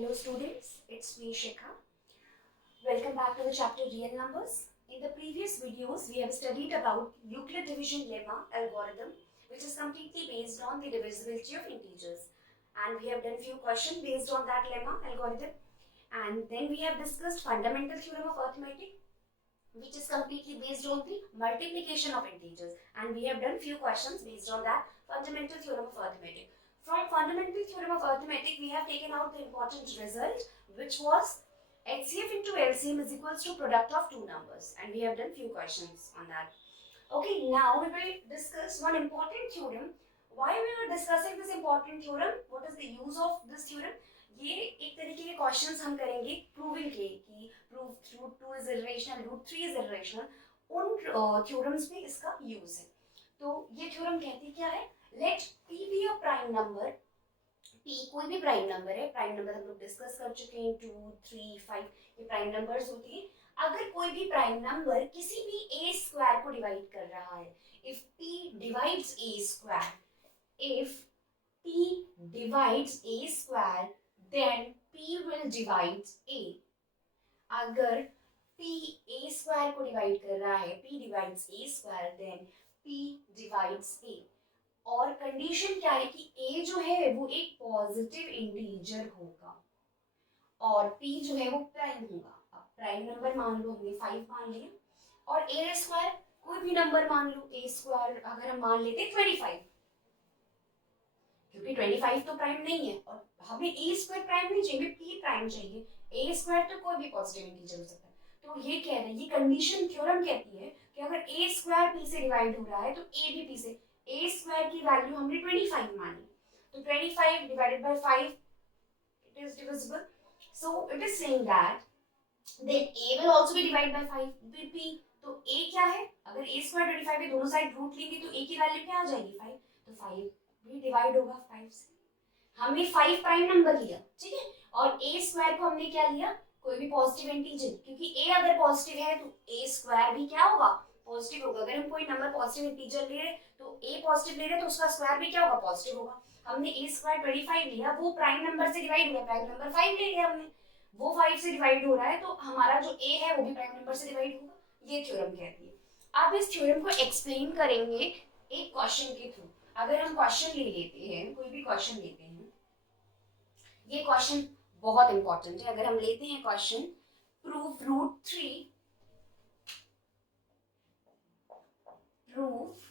Hello students, it's me Shikha. Welcome back to the chapter Real Numbers. In the previous videos, we have studied about Euclid division lemma algorithm, which is completely based on the divisibility of integers. And we have done few questions based on that lemma algorithm. And then we have discussed fundamental theorem of arithmetic, which is completely based on the multiplication of integers. And we have done few questions based on that fundamental theorem of arithmetic. From fundamental theorem of arithmetic, we have taken out the important result, which was HCF into LCM is equals to product of two numbers, and we have done few questions on that. Okay, now we will discuss one important theorem. Why we are discussing this important theorem? What is the use of this theorem? ये एक तरीके के questions हम करेंगे proving के कि prove root 2 is irrational, root 3 is irrational, उन theorems में इसका यूज है. तो ये थ्योरम कहती क्या है? Let p be a prime number. p कोई भी प्राइम नंबर है, प्राइम नंबर हम लोग डिस्कस कर चुके हैं, 2, 3, 5 ये प्राइम नंबर्स होती हैं. अगर कोई भी प्राइम नंबर किसी भी a स्क्वायर को डिवाइड कर रहा है, if p divides a square, if p divides a square, then p will divide a. अगर p a स्क्वायर को डिवाइड कर रहा है, p divides a square, then p divides a. और कंडीशन क्या है कि a जो है वो एक पॉजिटिव इंटीजर होगा और p जो है वो प्राइम होगा. अब प्राइम नंबर मान लो, हमने 5 मान लिया, और a स्क्वायर कोई भी नंबर मान लो, a स्क्वायर अगर हम मान लेते 25, क्योंकि 25 तो प्राइम नहीं है और हमें a स्क्वायर प्राइम नहीं चाहिए, p प्राइम चाहिए. a स्क्वायर तो कोई भी पॉजिटिव इंटीजर हो सकता है. तो ये कह रहे हैं, ये कंडीशन थ्योरम कहती है कि अगर a स्क्वायर p से डिवाइड हो रहा है तो a भी p से. a स्क्वायर की वैल्यू हमने 25 मानी, तो 25 divided by 5 it is divisible. So it is saying that then a will also be divided by 5 p. तो a क्या है? अगर a स्क्वायर 25 है, दोनों साइड रूट लेंगे तो a की वैल्यू क्या आ जाएगी? 5. तो 5 भी डिवाइड होगा 5 से. हमने 5 प्राइम नंबर लिया, ठीक है, और a स्क्वायर को हमने क्या लिया? कोई भी पॉजिटिव इंटीजर, क्योंकि a अगर पॉजिटिव है तो a स्क्वायर भी क्या होगा? पॉजिटिव होगा. अगर हम कोई नंबर पॉजिटिव इंटीजर ले रहे तो a पॉजिटिव ले रहे तो उसका स्क्वायर भी क्या होगा? पॉजिटिव होगा. हमने a स्क्वायर 25 लिया, वो प्राइम नंबर से डिवाइड हुआ, प्राइम नंबर 5 ले लिया हमने, वो 5 से डिवाइड हो रहा है, तो हमारा जो a है वो भी प्राइम नंबर से डिवाइड होगा. ये थ्योरम कहती है. अब इस थ्योरम को एक्सप्लेन करेंगे एक क्वेश्चन के थ्रू. अगर हम क्वेश्चन ले लेते हैं, कोई भी क्वेश्चन लेते हैं, ये क्वेश्चन बहुत इंपॉर्टेंट है. अगर हम लेते हैं question, prove root 3, prove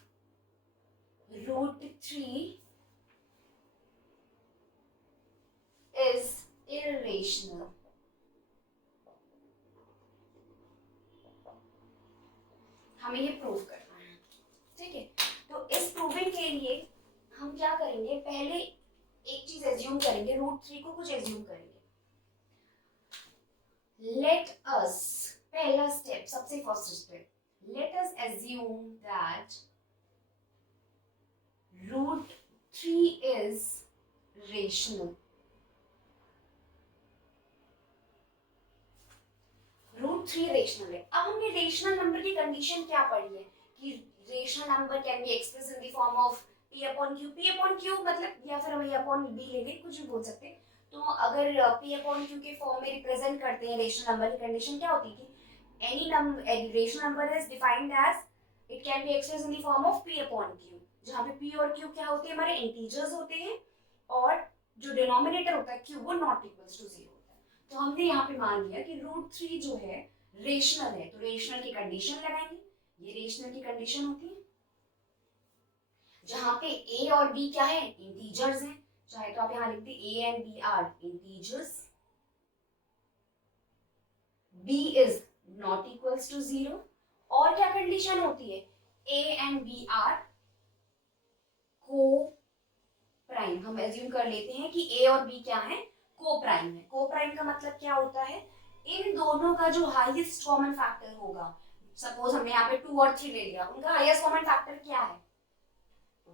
root 3 is irrational. हमें ये प्रूव करना है, ठीक है. तो इस प्रूविंग के लिए हम क्या करेंगे? पहले एक चीज एज्यूम करेंगे, रूट 3 को कुछ एज्यूम करेंगे. लेट अस, पहला स्टेप, सबसे first step, let us assume that root 3 is rational. Root 3 rational है. अब हमने रेशनल नंबर की कंडीशन क्या पढ़ी है कि rational number can be express in the form of p upon q. p upon q मतलब, या फिर हम a अपॉन b ले लें, कुछ भी बोल सकते हैं. तो अगर p अपॉन q के फॉर्म में रिप्रेजेंट करते हैं रेशनल नंबर की कंडीशन क्या होती है? Any number, a rational number is defined as it can be expressed in the form of p upon q, जहाँ पे p और q क्या होते हैं? हमारे इंटीजर्स होते हैं, और जो डिनोमिनेटर होता है q वो नॉट इक्वल्स टू 0 होता है. तो हमने यहाँ पे मान लिया कि रूट 3 जो है रेशनल है, तो रेशनल की कंडीशन लगाएंगे. ये रेशनल की कंडीशन होती है जहाँ पे a और b क्या है? इंटीजर्स हैं. चाहे तो आप यहाँ लिखते a and b are integers, b is not equals to 0. और क्या कंडीशन होती है? a and b are coprime. हम एज्यूम कर लेते हैं कि a और b क्या है? को प्राइम है. को प्राइम का मतलब क्या होता है? इन दोनों का जो हाईएस्ट कॉमन फैक्टर होगा, सपोज हमने यहाँ पे 2 और 3 ले लिया, उनका हाईएस्ट कॉमन फैक्टर क्या है?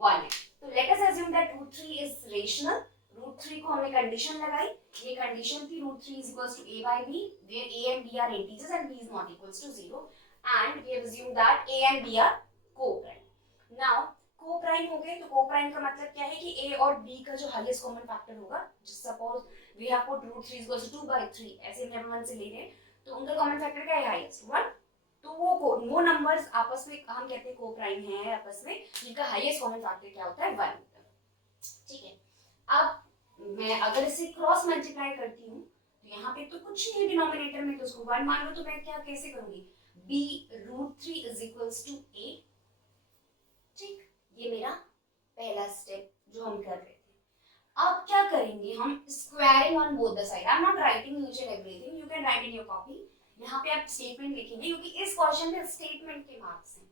1 है. तो let us assume that root 3 is rational. Root 3 को हमने कंडीशन लगाई, ये कंडीशन थी root 3 is equals to a by b, where a and b are integers and b is not equals to 0, and we have assumed that a and b are co-prime. Now co-prime हो गए, तो co-prime का मतलब क्या है कि a और b का जो हाईएस्ट कॉमन फैक्टर होगा, suppose we have put root 3 equals to 2/3, ऐसे हम 1 से ले रहे हैं तो उनका कॉमन फैक्टर क्या है हाईएस्ट 1। तो वो नंबर्स आपस में हम कहते हैं को प्राइम है आपस में, जिनका हाईएस्ट कॉमन फैक्टर क्या होता है 1 होता है। ठीक है, अब मैं अगर इसे क्रॉस मल्टीप्लाई करती हूँ तो यहाँ पे तो कुछ नहीं है डिनोमिनेटर में, तो उसको 1 मान लो, तो मैं क्या कैसे करूंगी, b√3 is equals to a। ठीक, ये मेरा पहला स्टेप जो हम कर रहे थे। अब क्या करेंगे हम, squaring on both the side. I am not writing each and everything, you can write in your copy. यहाँ पे आप स्टेटमेंट लिखेंगे क्योंकि इस क्वेश्चन में स्टेटमेंट के मार्क्स हैं।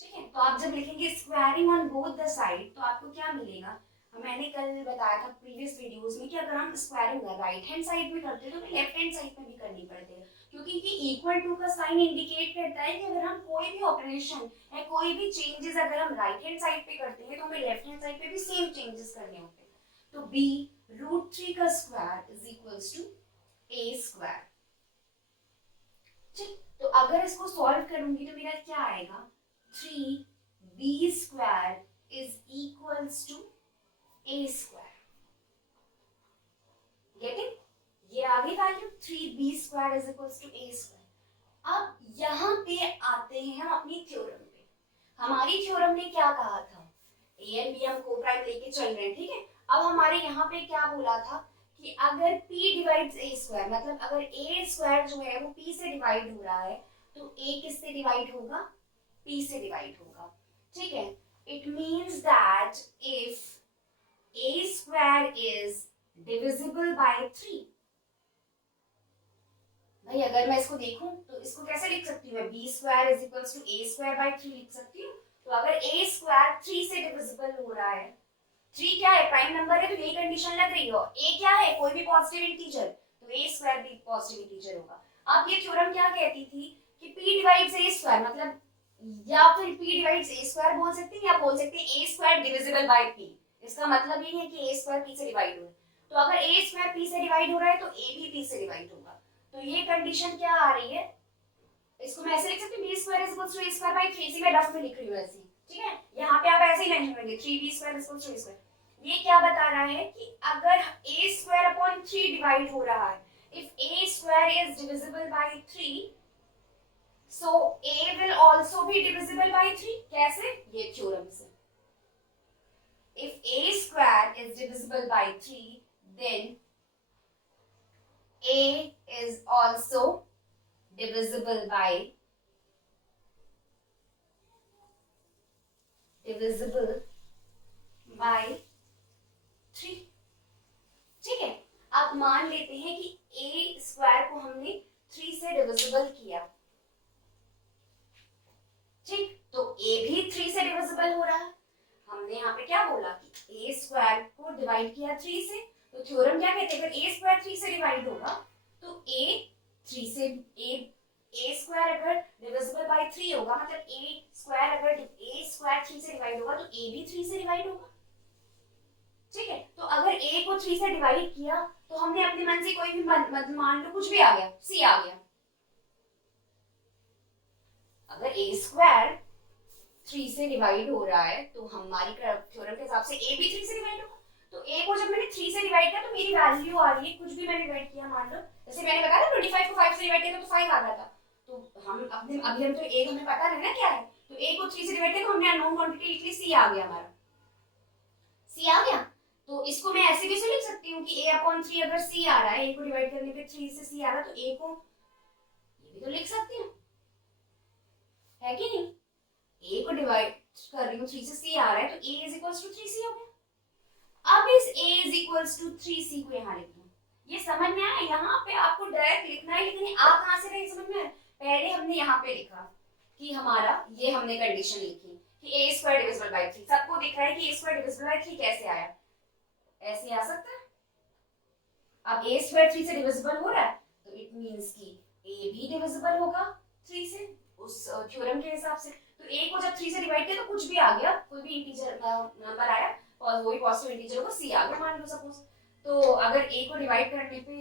ठीक है, तो आप जब लिखेंगे squaring on both the side तो आपको क्या मिलेगा, मैंने कल बताया था प्रीवियस वीडियोस में कि अगर हम स्क्वायरिंग राइट हैंड साइड में करते हैं तो लेफ्ट हैंड साइड में भी करनी पड़ती है, क्योंकि ये इक्वल टू का साइन इंडिकेट करता है कि अगर हम कोई भी ऑपरेशन या कोई भी चेंजेस अगर हम राइट हैंड साइड पे करते हैं तो हमें लेफ्ट हैंड साइड पे भी सेम चेंजेस करने होते हैं। तो b√3 का square is equals to a square. ठीक, तो अगर इसको सॉल्व करूंगी तो मेरा क्या आएगा, 3b square is equals to a square. Getting, ये आ गई value 3b square is equals to a square. अब यहाँ पे आते हैं हम अपनी थ्योरम पे। हमारी थ्योरम ने क्या कहा था, a एंड b हम को प्राइम लेके चल रहे हैं। ठीक है, अब हमारे यहाँ पे क्या बोला था कि अगर p डिवाइड्स a स्क्वायर, मतलब अगर a स्क्वायर जो है वो p से डिवाइड हो रहा है तो a किससे डिवाइड होगा, p से डिवाइड होगा। ठीक है, it means that if a square is divisible by 3, भाई अगर मैं इसको देखूं तो इसको कैसे लिख सकती हूँ मैं, b square is equals to a square by 3 लिख सकती हूँ। तो अगर a square 3 से डिविजिबल हो रहा है, 3 क्या है, प्राइम नंबर है, तो ये कंडीशन लग रही हो, a क्या है, कोई भी पॉजिटिव इंटीजर, तो a स्क्वायर भी पॉजिटिव इंटीजर होगा। अब ये थ्योरम क्या कहती थी कि p डिवाइड्स a स्क्वायर, मतलब या फिर p डिवाइड्स a स्क्वायर बोल सकते हैं या बोल सकते हैं a square divisible by p। इसका मतलब ये है कि a स्क्वायर p से डिवाइड हो रहा है, तो अगर a स्क्वायर p से डिवाइड हो रहा है तो a भी p से डिवाइड होगा। तो ये कंडीशन क्या आ रही है, इसको मैं ऐसे लिख सकती हूँ b square is equals to a square by 3, इसी में रफ में लिख रही हूँ ऐसे। ठीक है, यहाँ पे आप ऐसे ही मेंशन करेंगे 3b square is equals to a square. ये क्या बता रहा है कि अगर a स्क्वायर अपॉन 3 डिवाइड हो रहा है, if a square is divisible by 3 so a will also be divisible by 3। कैसे, ये थ्योरम से, if a square is divisible by 3 then a is also divisible by 3। ठीक है, अब मान लेते हैं कि a स्क्वायर को हमने 3 से डिविजिबल किया। ठीक, तो a भी 3 से डिविजिबल हो रहा है। हमने यहाँ पे क्या बोला कि a स्क्वायर को डिवाइड किया 3 से, तो थ्योरम क्या कहते हैं, अगर a स्क्वायर 3 से डिवाइड होगा तो a 3 से a स्क्वायर अगर डिविजिबल बाय 3 होगा, मतलब a स्क्वायर अगर a स्क्वायर 3 से डिवाइड होगा तो a भी 3 से डिवाइड होगा। ठीक है, तो अगर a को 3 से डिवाइड किया तो हमने अपने मन से कोई भी मान लो कुछ भी आ गया, c आ गया। अगर a स्क्वायर 3 से डिवाइड हो रहा है तो हमारी थ्योरम के हिसाब से a भी 3 से डिवाइड होगा। तो a को जब मैंने 3 से डिवाइड किया तो मेरी वैल्यू आ रही है, कुछ भी मैंने डिवाइड किया, मान लो जैसे मैंने बताया 25 को 5 से डिवाइड किया तो 5 आ रहा था। तो हम अपने अभी हम तो a हमें पता नहीं ना क्या है, तो a को 3 से डिवाइड किया तो हमने अननोन क्वांटिटी लिख ली, c आ गया, हमारा c आ गया। तो इसको मैं ऐसे भी लिख सकती हूँ कि a/3 अगर c आ रहा है, a को डिवाइड करने पे 3 से c आ रहा है, तो a को ये भी तो लिख सकती हूँ, है कि नहीं, a को डिवाइड कर रही हूँ 3 से c आ रहा है तो a is equals to 3c हो गया। अब इस a is equals to 3c को यहाँ लिख दूँ, ये समझ में आया, यहाँ पे आपको डायरेक्ट लिखना है, लेकिन आप कहाँ से रहे समझ में आया, पहले हमने यहाँ पे लिखा कि हमारा ये हमने कंडीशन लिखी कि a स्क्वायर डिविजिबल बाय 3, सबको दिख रहा है कि a स्क्वायर डिविजिबल बाय 3 कैसे आया, ऐसे आ सकता है। अब a स्क्वायर 3 से डिविजिबल हो रहा है तो इट मींस कि a भी डिविजिबल होगा 3 से, उस थ्योरम के हिसाब से। तो a को जब 3 से डिवाइड किया तो कुछ भी आ गया, कोई भी इंटीजर नंबर आया और वही पॉजिटिव इंटीजर होगा, c आ गया मान लो सपोज। तो अगर a को डिवाइड करने पे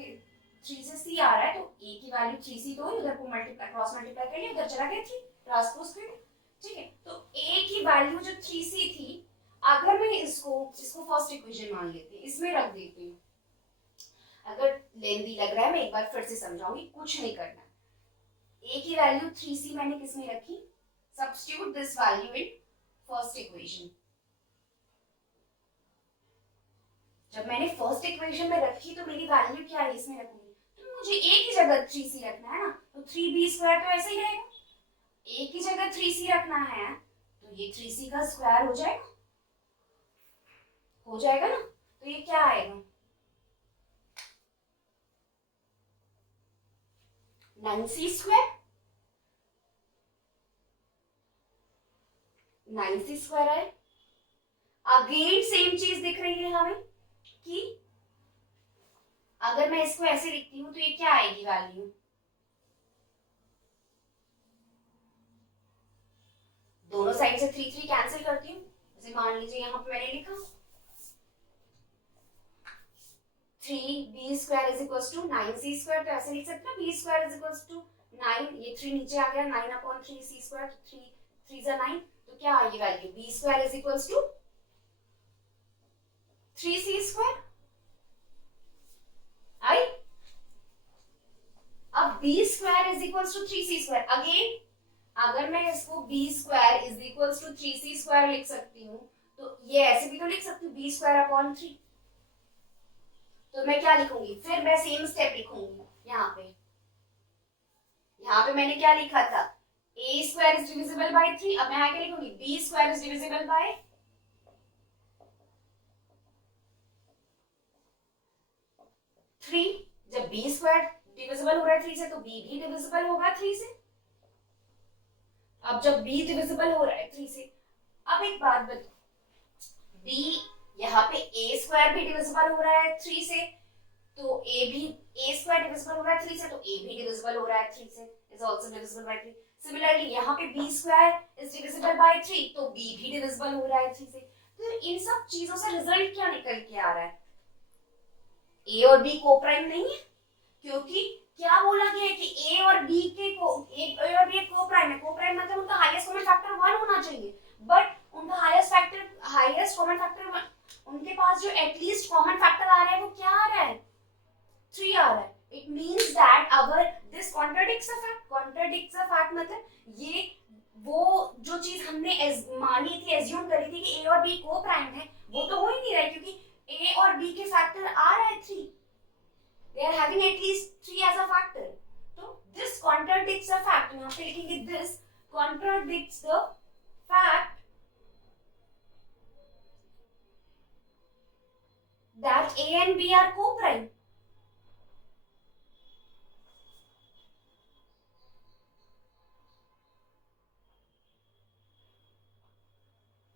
3 से c आ रहा है तो a की वैल्यू 3c तो उधर को मल्टीप्लाई क्रॉस मल्टीप्लाई कर लिया, उधर चला गया 3 ट्रांसपोज कर दिया। ठीक है, तो a की वैल्यू जो 3c थी, अगर मैं इसको फर्स्ट इक्वेशन मान लेते हैं, इसमें रख देती हूँ, अगर लेंदी लग रहा है मैं एक बार फिर से समझाऊंगी, कुछ नहीं करना। a की वैल्यू 3c मैंने किस में रखी, substitute this value in first equation. जब मैंने फर्स्ट इक्वेशन में रखी तो मेरी वैल्यू क्या है इसमें रखूंगी, तो मुझे a की जगह 3c रखना है ना, तो 3b² तो ऐसे ही रहेगा। a की जगह 3c रखना है तो ये 3c का स्क्वायर हो जाएगा, ना। तो ये क्या आएगा, 9c²। 9c² है। अगेन सेम चीज दिख रही है हमें कि अगर मैं इसको ऐसे लिखती हूं तो ये क्या आएगी वैल्यू, दोनों साइड से 3 3 कैंसिल करती हूँ। जैसे मान लीजिए यहाँ पे मैंने लिखा 3b² is equals to 9c², तो ऐसे लिख सकते हैं b² इज इक्वल्स टू 9, ये 3 नीचे आ गया, 9/3c², 3 3 9, तो क्या आएगी value, b² is equals to 3c²। आई, अब b² is equals to 3c²। Again अगर मैं इसको b² is equals to 3c² लिख सकती हूँ, तो ये ऐसे भी तो लिख सकती हूँ b²/3। तो मैं क्या लिखूंगी, फिर मैं सेम स्टेप लिखूंगी। यहाँ पे मैंने क्या लिखा था, a² इज डिविजिबल बाय 3। अब मैं आगे लिखूंगी b² इज डिविजिबल बाय 3। जब b² डिविजिबल हो रहा है 3 से, तो b भी डिविजिबल होगा 3 से। अब जब b डिविजिबल हो रहा है 3 से, अब एक बात बताओ, b यहाँ पे a² भी डिविजिबल हो रहा है 3 से, तो a² डिविजिबल हो रहा है 3 से, तो a भी डिविजिबल हो रहा है 3 से, is also divisible by 3। Similarly यहाँ पे b² इज डिविजिबल बाय 3, तो b भी डिविजिबल हो रहा है 3 से। तो इन सब चीजों से रिजल्ट क्या निकल के आ रहा है, a और b कोप्राइम नहीं है, क्योंकि क्या बोला गया है कि a और b कोप्राइम है। कोप्राइम मतलब उनका हाईएस्ट कॉमन फैक्टर 1 होना चाहिए, बट उनका हाईएस्ट कॉमन फैक्टर उनके पास जो एटलीस्ट कॉमन फैक्टर आ रहा है वो क्या आ रहा है, 3 आ रहा है। It means that our this contradicts a fact. Contradicts a fact मतलब ये वो जो चीज हमने मानी थी, एज्यूम करी थी कि a और b कोप्राइम है, वो तो हो ही नहीं रहा है, क्योंकि a और b के फैक्टर आ रहा है 3। They are having at least 3 as a factor. So this contradicts the fact. यहाँ पे लिखेंगे this contradicts the fact that A and B are co-prime.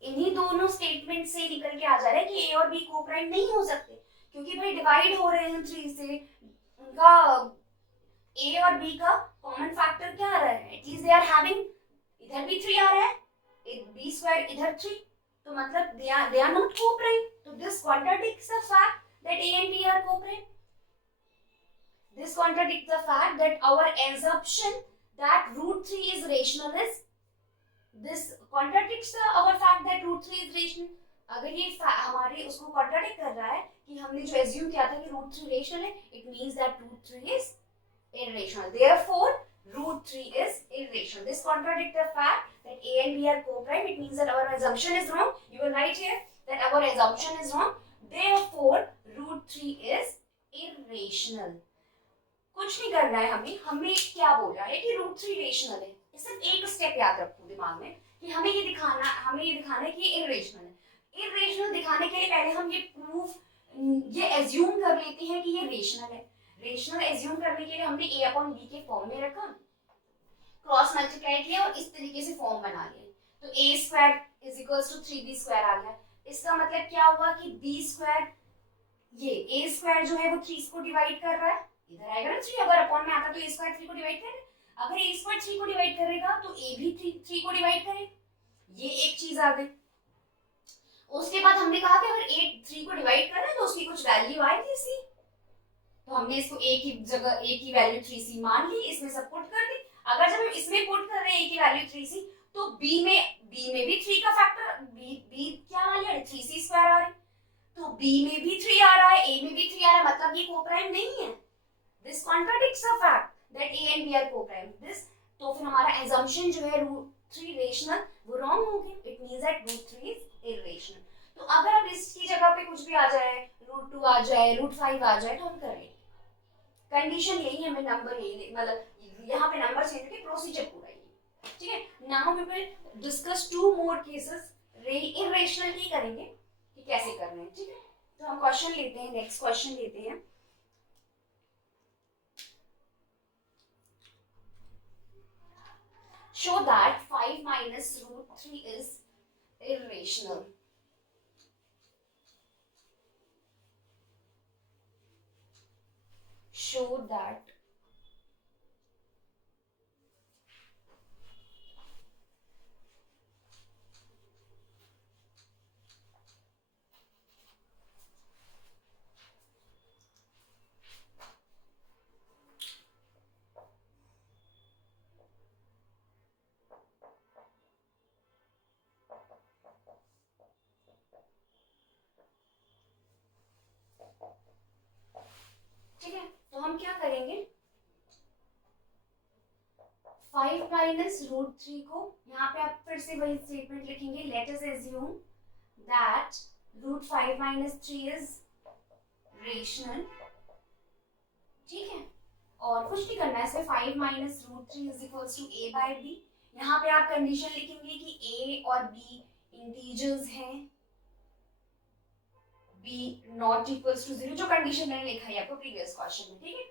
इन्हीं दोनों स्टेटमेंट से निकल के आ जा रहा है कि A और B को-प्राइम नहीं हो सकते, क्योंकि भाई डिवाइड हो रहे हैं 3 से, उनका A और B का कॉमन फैक्टर क्या आ रहा है, एटलीस्ट दे आर हैविंग, इधर भी 3 आ रहा है, b² इधर 3, तो मतलब they are not co-prime. So this contradicts the fact that A and B are co-prime. This contradicts the fact that our assumption that root 3 is rational is, this contradicts our fact that root 3 is rational. अगर ये हमारे उसको contradict कर रहा है कि हमने जो assume किया था कि root 3 rational है, it means that root 3 is irrational. Therefore, root 3 is irrational. This contradicts the fact that A and B are co-prime. It means that our assumption is wrong. You will write here that our assumption is wrong. Therefore, root 3 is irrational. कुछ नहीं करना है हमें क्या बोला है कि root 3 rational है। सिर्फ एक स्टेप याद रखो दिमाग में कि हमें ये दिखाना है कि ये इरेशनल है। इरेशनल दिखाने के लिए पहले हम ये एज्यूम कर लेते हैं कि ये रेशनल है। रेशनल एज्यूम करने के लिए हमने a अपॉन b के फॉर्म में रखा, क्रॉस मल्टीप्लाई किया और इस तरीके से फॉर्म बना लिया, तो a² is equals to 3b² आ गया। इसका मतलब क्या हुआ कि b² ये a² जो है वो 3 को डिवाइड कर रहा है, इधर आएगा ना 3, अगर अपॉन में आता तो a² 3 को डिवाइड करे, अगर a² 3 को डिवाइड करेगा तो a भी 3 को डिवाइड करे, ये एक चीज आ गई। उसके बाद हमने कहा कि अगर a 3 को डिवाइड कर रहा है तो उसकी कुछ वैल्यू आएगी c, तो हमने इसको a की जगह a की वैल्यू 3c मान ली, इसमें सब पुट कर दी। अगर जब हम इसमें पुट कर रहे हैं a की वैल्यू 3c, तो b में भी 3 का फैक्टर b क्या वाली है 3c² आ रही, तो B में भी 3 आ रहा है, A में भी 3 आ रहा है, मतलब ये कोप्राइम नहीं है. This contradicts the fact that A and B are co-prime. This तो फिर हमारा assumption जो है √3 रेशनल वो रॉन्ग हो गया. It means that √3 is irrational. तो अगर अब इसकी जगह पे कुछ भी आ जाए, √2 आ जाए, √5 आ जाए, तो हम कर लेंगे. कंडीशन यही है, हमें नंबर यही मतलब यहाँ पे नंबर चेंज करके प्रोसीजर पूरा यही. ठीक है. Now we will discuss 2 more cases. Irrational की करेंगे कि कैसे करना है. ठीक है. तो हम क्वेश्चन लेते हैं, नेक्स्ट क्वेश्चन लेते हैं. Show that 5 minus √3 is irrational. Show that ठीक है. तो हम क्या करेंगे, 5 माइनस √3 को यहाँ पे आप फिर से वही स्टेटमेंट लिखेंगे. Let us assume that √5 minus 3 is rational. ठीक है. और कुछ नहीं करना है, इसमें 5 minus √3 is equals to a by b. यहाँ पे आप कंडीशन लिखेंगे कि a और b इंटीजर्स हैं, b नॉट इक्वल्स टू 0, जो कंडीशन मैंने लिखा है आपको प्रीवियस क्वेश्चन में. ठीक है.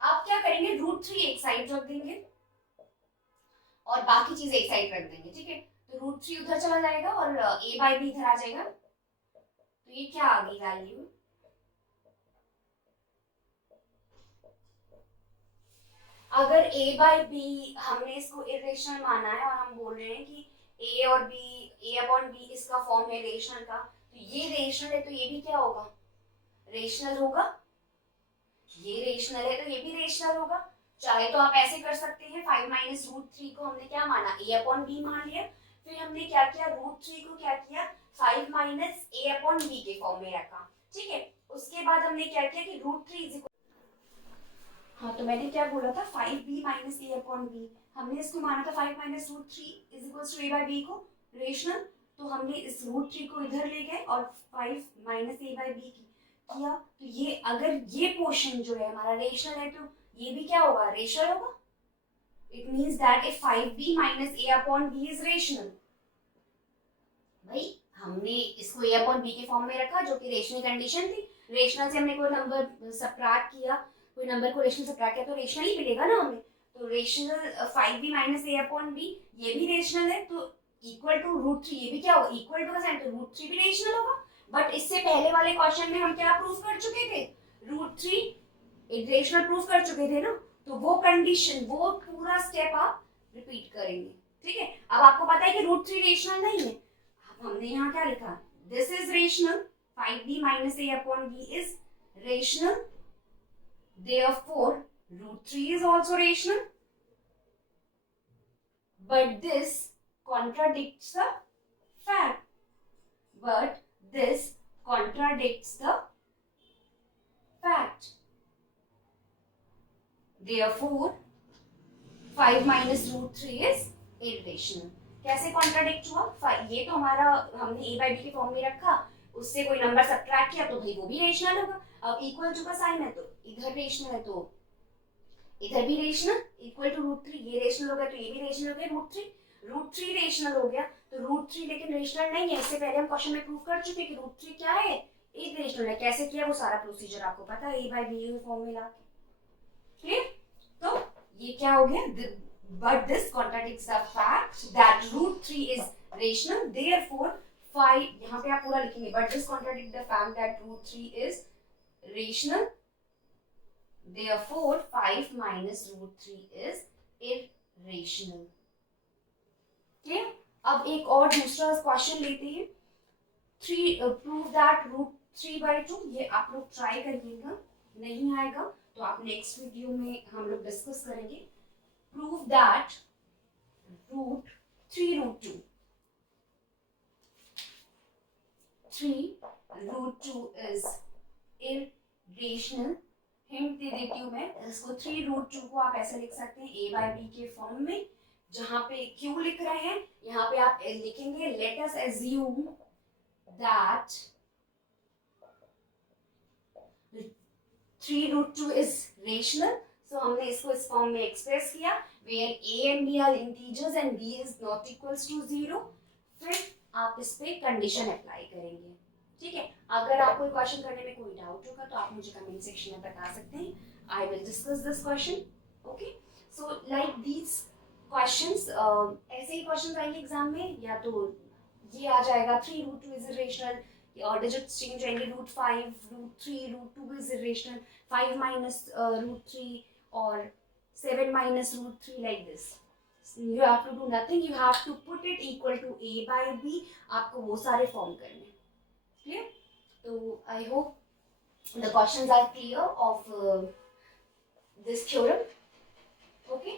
आप क्या करेंगे, √3 एक साइड रख देंगे और बाकी चीजें एक साइड रख देंगे. ठीक है. तो √3 उधर चला जाएगा और a बाय b इधर आ जाएगा. तो ये क्या आ गई वैल्यू, अगर a बाय b हमने इसको इरेशनल माना है और हम बोल रहे हैं कि a और b, a अपॉन b इसका फॉर्म है रेशनल का, तो ये रेशनल है तो ये भी क्या होगा, रेशनल होगा. ये रेशनल है तो ये भी रेशनल होगा. चाहे तो आप ऐसे कर सकते हैं, 5 माइनस √3 को हमने क्या माना, a अपॉन b मान लिया. फिर हमने क्या किया, √3 को क्या किया, 5 माइनस a अपॉन b के फॉर्म में रखा. ठीक है. उसके बाद हमने क्या किया कि √3 हाँ, तो मैंने क्या बोला था, 5b minus a upon b. हमने इसको माना था 5 minus √3 is equals to a by b को रेशनल. तो हमने इस √3 को इधर ले गए और 5 माइनस a बाय b किया. तो ये अगर ये पोर्शन जो है हमारा रेशनल है तो ये भी क्या होगा, रेशनल होगा. It means that if 5b minus a upon b is rational. भाई हमने इसको a अपॉन b के फॉर्म में रखा जो कि रेशनल कंडीशन थी. रेशनल से हमने कोई नंबर सबट्रैक्ट किया, कोई नंबर को रेशनल सबट्रैक्ट किया तो रेशनल ही मिलेगा ना हमें. तो rational 5b minus a upon b ये भी रेशनल है, तो इक्वल टू √3 ये भी क्या होगा, इक्वल टू का साइन, तो √3 भी रेशनल होगा. बट इससे पहले वाले क्वेश्चन में हम क्या प्रूव कर चुके थे, √3 रेशनल प्रूव कर चुके थे ना. तो वो कंडीशन, वो पूरा स्टेप आप रिपीट करेंगे. ठीक है. अब आपको पता है कि √3 रेशनल नहीं है. हमने यहाँ क्या लिखा, this is rational, 5b minus a upon b is rational, therefore √3 is also rational, but this contradicts the fact. But this contradicts the fact. Therefore 5 minus √3 is irrational. कैसे कॉन्ट्राडिक्ट हुआ, ये तो हमारा हमने a बाई b के form में रखा, उससे कोई नंबर सब्ट्रैक्ट किया तो भाई वो भी रेशनल होगा. अब इक्वल टू का साइन है तो इधर रेशनल है तो इधर भी रेशनल. इक्वल टू √3 ये रेशनल हो गया तो ये भी रेशनल हो गया. √3 रेशनल हो गया तो √3 लेकिन रेशनल नहीं है. इससे पहले हम क्वेश्चन में प्रूव कर चुके कि √3 क्या है, इरेशनल है. कैसे किया वो सारा प्रोसीजर आपको पता है, a बाई b के फॉर्म में ला के. क्लियर. तो ये क्या हो गया, but this contradicts the fact that √3 is rational, therefore 5 यहाँ पे आप पूरा लिखेंगे, but this contradicts the fact that √3 is rational, therefore 5 minus √3 is irrational. Clear. अब एक और दूसरा क्वेश्चन लेते हैं. Prove that √3/2. ये आप लोग ट्राई करिएगा, नहीं आएगा तो आप नेक्स्ट वीडियो में हम लोग डिस्कस करेंगे. Prove that √3 √2 3 √2 is irrational. Hint दे देती हूँ मैं इसको, 3√2 को आप ऐसे लिख सकते हैं a by b के फॉर्म में, जहाँ पे q लिख रहे हैं यहाँ पे आप लिखेंगे let us assume that 3√2 is rational. So हमने इसको इस फॉर्म में एक्सप्रेस किया where a and b are integers and b is not equals to 0। फिर आप इस पे कंडीशन अप्लाई करेंगे। ठीक है, अगर आपको क्वेश्चन करने में कोई डाउट होगा तो आप मुझे कमेंट सेक्शन में बता सकते हैं। I will discuss this question. Okay, so like these questions, ऐसे ही क्वेश्चंस आएंगे एग्जाम में, या तो ये आ जाएगा 3√2 इज इरेशनल, और डिजिट्स चेंज होंगे √5, √3, √2 इज इरेशनल, 5 माइनस √3 और 7 minus √3, like this. You have to do nothing, you have to put it equal to a by b, आपको वो सारे फॉर्म करने। clear? So I hope the questions are clear of this theorem. Okay,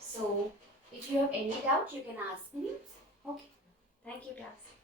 so if you have any doubt you can ask me. Okay, thank you class.